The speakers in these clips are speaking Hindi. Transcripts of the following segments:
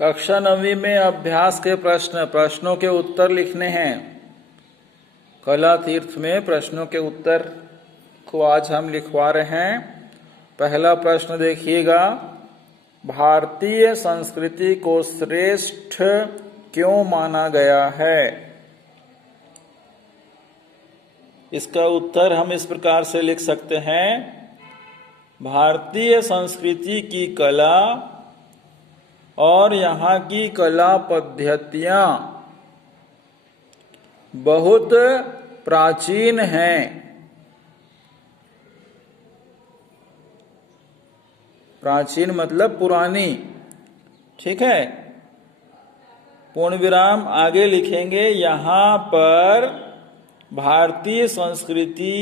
कक्षा 9वीं में अभ्यास के प्रश्नों के उत्तर लिखने हैं। कला तीर्थ में प्रश्नों के उत्तर को आज हम लिखवा रहे हैं। पहला प्रश्न देखिएगा, भारतीय संस्कृति को श्रेष्ठ क्यों माना गया है? इसका उत्तर हम इस प्रकार से लिख सकते हैं, भारतीय संस्कृति की कला और यहाँ की कला पद्धतियाँ बहुत प्राचीन हैं। प्राचीन मतलब पुरानी, ठीक है। पूर्ण विराम आगे लिखेंगे, यहाँ पर भारतीय संस्कृति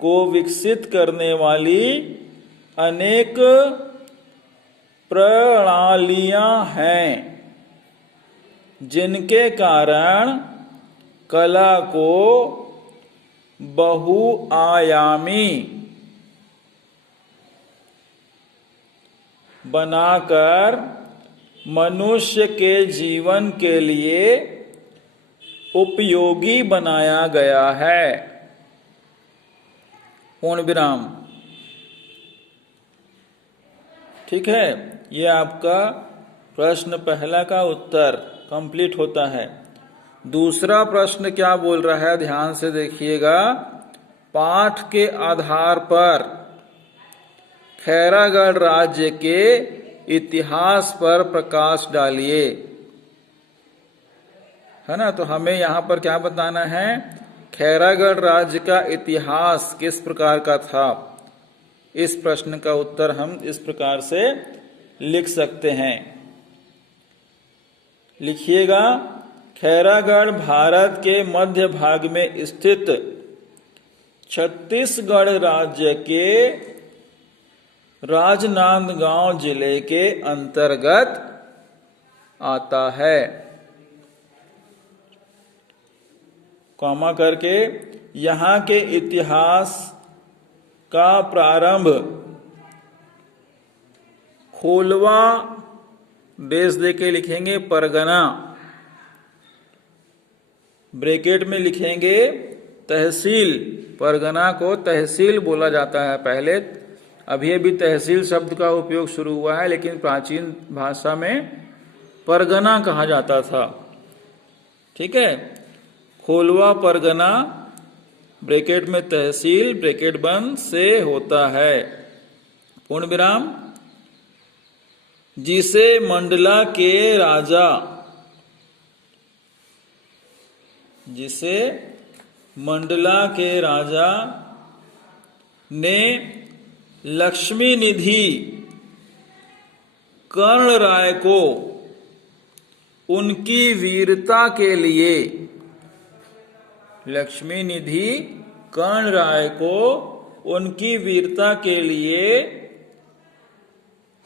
को विकसित करने वाली अनेक प्रणालियां हैं, जिनके कारण कला को बहुआयामी बनाकर मनुष्य के जीवन के लिए उपयोगी बनाया गया है। पूर्ण विराम। ठीक है, ये आपका प्रश्न पहला का उत्तर कंप्लीट होता है। दूसरा प्रश्न क्या बोल रहा है, ध्यान से देखिएगा। पाठ के आधार पर खैरागढ़ राज्य के इतिहास पर प्रकाश डालिए, है ना। तो हमें यहाँ पर क्या बताना है, खैरागढ़ राज्य का इतिहास किस प्रकार का था। इस प्रश्न का उत्तर हम इस प्रकार से लिख सकते हैं। लिखिएगा, खैरागढ़ भारत के मध्य भाग में स्थित छत्तीसगढ़ राज्य के राजनांदगांव जिले के अंतर्गत आता है। कॉमा करके यहाँ के इतिहास का प्रारंभ खोलवा देश देके लिखेंगे परगना, ब्रैकेट में लिखेंगे तहसील। परगना को तहसील बोला जाता है पहले, अभी अभी तहसील शब्द का उपयोग शुरू हुआ है, लेकिन प्राचीन भाषा में परगना कहा जाता था। ठीक है, खोलवा परगना ब्रैकेट में तहसील ब्रैकेट बंद से होता है। पूर्ण विराम। जिसे मंडला के राजा ने लक्ष्मी निधि कर्ण राय को उनकी वीरता के लिए, लक्ष्मी निधि कर्ण राय को उनकी वीरता के लिए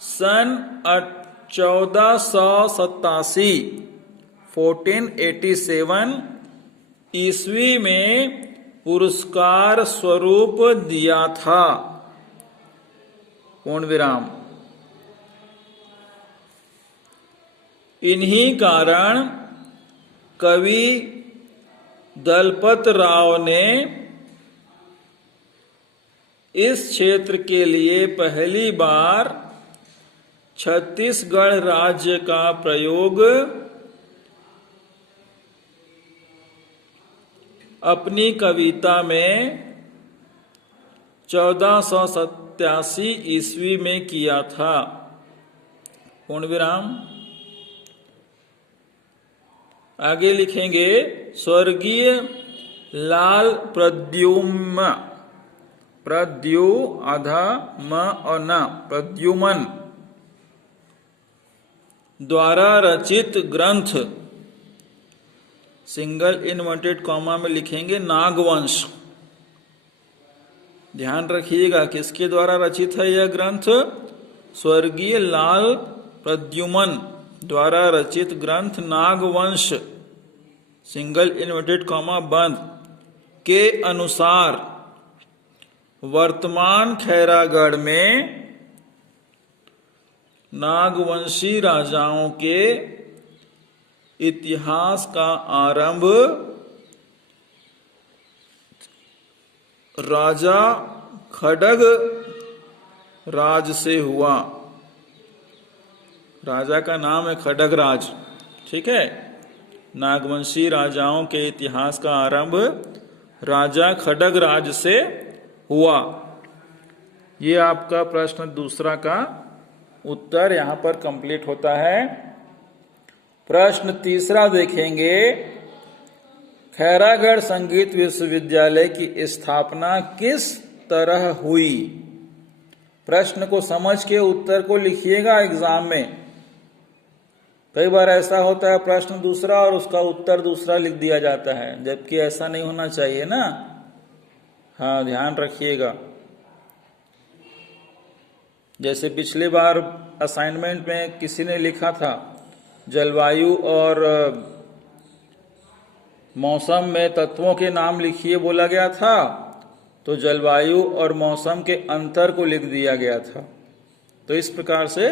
सन 1487 ईस्वी में पुरस्कार स्वरूप दिया था। पूर्ण विराम। इन्हीं कारण कवि दलपत राव ने इस क्षेत्र के लिए पहली बार छत्तीसगढ़ राज्य का प्रयोग अपनी कविता में 1487 ईस्वी में किया था। पूर्ण विराम। आगे लिखेंगे, स्वर्गीय लाल प्रद्युमन द्वारा रचित ग्रंथ, सिंगल इन्वर्टेड कॉमा में लिखेंगे नागवंश। ध्यान रखिएगा, किसके द्वारा रचित है यह ग्रंथ? स्वर्गीय लाल प्रद्युमन द्वारा रचित ग्रंथ नागवंश, सिंगल इन्वर्टेड कॉमा बंद, के अनुसार वर्तमान खैरागढ़ में नागवंशी राजाओं के इतिहास का आरंभ राजा खड्ग राज से हुआ। राजा का नाम है खड्ग राज, ठीक है। नागवंशी राजाओं के इतिहास का आरंभ राजा खड्ग राज से हुआ। ये आपका प्रश्न दूसरा का उत्तर यहां पर कंप्लीट होता है। प्रश्न तीसरा देखेंगे, खैरागढ़ संगीत विश्वविद्यालय की स्थापना किस तरह हुई। प्रश्न को समझ के उत्तर को लिखिएगा एग्जाम में। कई बार ऐसा होता है प्रश्न दूसरा और उसका उत्तर दूसरा लिख दिया जाता है, जबकि ऐसा नहीं होना चाहिए ना। हाँ, ध्यान रखिएगा। जैसे पिछली बार असाइनमेंट में किसी ने लिखा था जलवायु और मौसम में तत्वों के नाम लिखिए बोला गया था, तो जलवायु और मौसम के अंतर को लिख दिया गया था। तो इस प्रकार से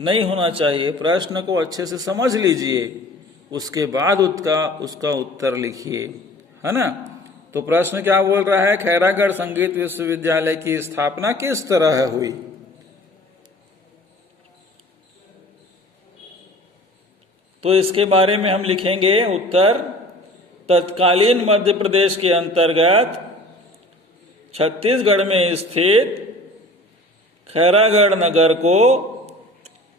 नहीं होना चाहिए। प्रश्न को अच्छे से समझ लीजिए, उसके बाद उसका उत्तर लिखिए, है ना। तो प्रश्न क्या बोल रहा है, खैरागढ़ संगीत विश्वविद्यालय की स्थापना किस तरह हुई। तो इसके बारे में हम लिखेंगे उत्तर, तत्कालीन मध्य प्रदेश के अंतर्गत छत्तीसगढ़ में स्थित खैरागढ़ नगर को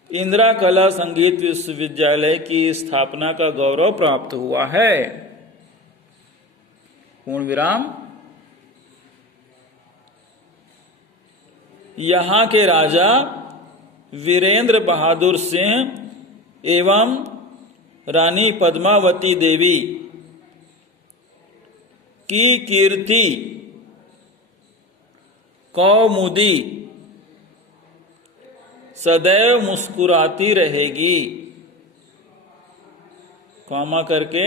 इंदिरा कला संगीत विश्वविद्यालय की स्थापना का गौरव प्राप्त हुआ है। पूर्ण विराम। यहां के राजा वीरेंद्र बहादुर सिंह एवं रानी पद्मावती देवी की कीर्ति कौमुदी सदैव मुस्कुराती रहेगी, कॉमा करके,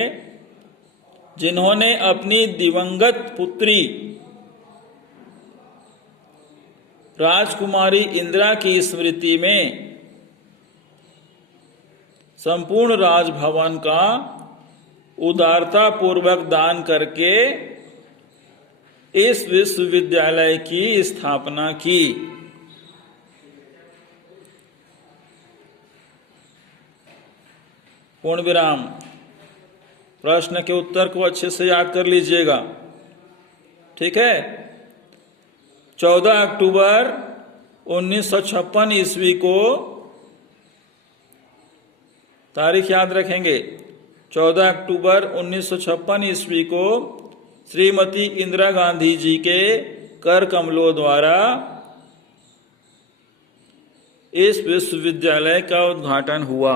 जिन्होंने अपनी दिवंगत पुत्री राजकुमारी इंदिरा की स्मृति में संपूर्ण राजभवन का उदारता पूर्वक दान करके इस विश्वविद्यालय की स्थापना की। पूर्ण विराम। प्रश्न के उत्तर को अच्छे से याद कर लीजिएगा, ठीक है। 14 अक्टूबर 1956 ईस्वी को, तारीख याद रखेंगे, 14 अक्टूबर 1956 ईस्वी को श्रीमती इंदिरा गांधी जी के कर कमलों द्वारा इस विश्वविद्यालय का उद्घाटन हुआ।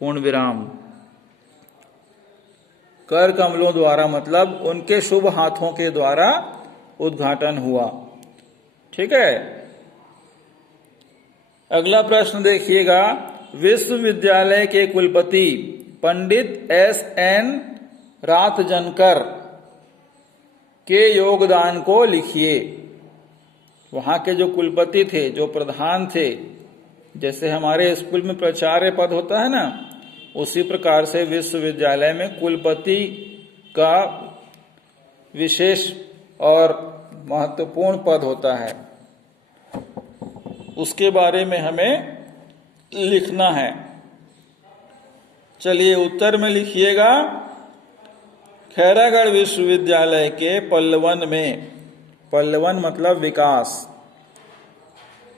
पूर्ण विराम। कर कमलों द्वारा मतलब उनके शुभ हाथों के द्वारा उद्घाटन हुआ, ठीक है। अगला प्रश्न देखिएगा, विश्वविद्यालय के कुलपति पंडित S.N. रातजनकर के योगदान को लिखिए। वहां के जो कुलपति थे, जो प्रधान थे, जैसे हमारे स्कूल में प्राचार्य पद होता है ना, उसी प्रकार से विश्वविद्यालय में कुलपति का विशेष और महत्वपूर्ण पद होता है। उसके बारे में हमें लिखना है। चलिए उत्तर में लिखिएगा, खैरागढ़ विश्वविद्यालय के पल्लवन में, पल्लवन मतलब विकास,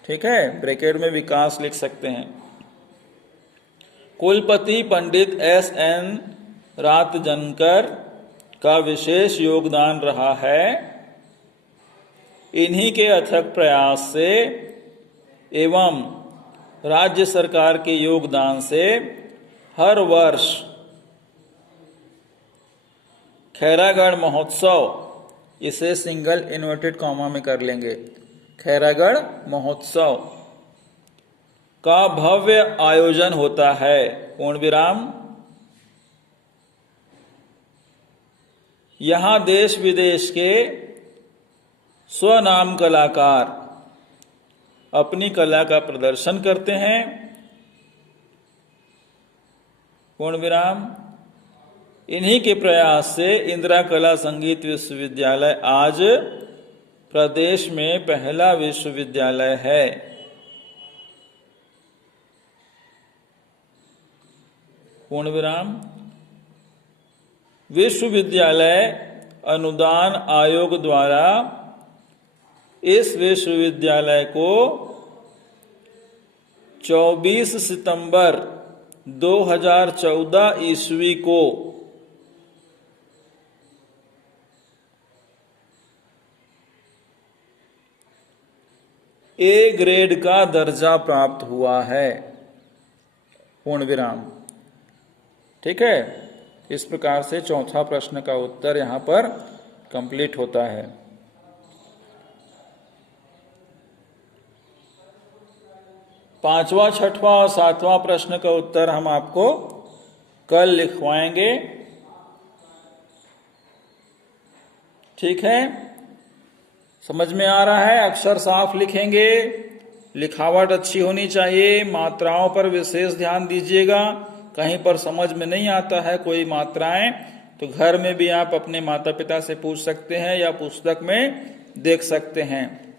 ठीक है, ब्रैकेट में विकास लिख सकते हैं। कुलपति पंडित S.N. रातजनकर का विशेष योगदान रहा है। इन्हीं के अथक प्रयास से एवं राज्य सरकार के योगदान से हर वर्ष खैरागढ़ महोत्सव, इसे सिंगल इन्वर्टेड कॉमा में कर लेंगे, खैरागढ़ महोत्सव का भव्य आयोजन होता है। पूर्ण विराम। यहां देश विदेश के स्वनाम कलाकार अपनी कला का प्रदर्शन करते हैं। पूर्ण विराम। इन्हीं के प्रयास से इंदिरा कला संगीत विश्वविद्यालय आज प्रदेश में पहला विश्वविद्यालय है। पूर्ण विराम। विश्वविद्यालय अनुदान आयोग द्वारा इस विश्वविद्यालय को 24 सितंबर 2014 ईस्वी को ए ग्रेड का दर्जा प्राप्त हुआ है। पूर्ण विराम। ठीक है, इस प्रकार से चौथा प्रश्न का उत्तर यहां पर कंप्लीट होता है। पांचवा, छठवां और सातवां प्रश्न का उत्तर हम आपको कल लिखवाएंगे। ठीक है, समझ में आ रहा है? अक्षर साफ लिखेंगे, लिखावट अच्छी होनी चाहिए, मात्राओं पर विशेष ध्यान दीजिएगा। कहीं पर समझ में नहीं आता है कोई मात्राएं तो घर में भी आप अपने माता पिता से पूछ सकते हैं या पुस्तक में देख सकते हैं।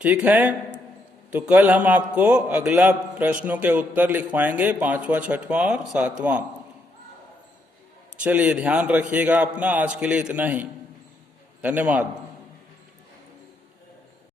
ठीक है, तो कल हम आपको अगला प्रश्नों के उत्तर लिखवाएंगे, पांचवा, छठवां और सातवां। चलिए, ध्यान रखिएगा अपना। आज के लिए इतना ही। धन्यवाद।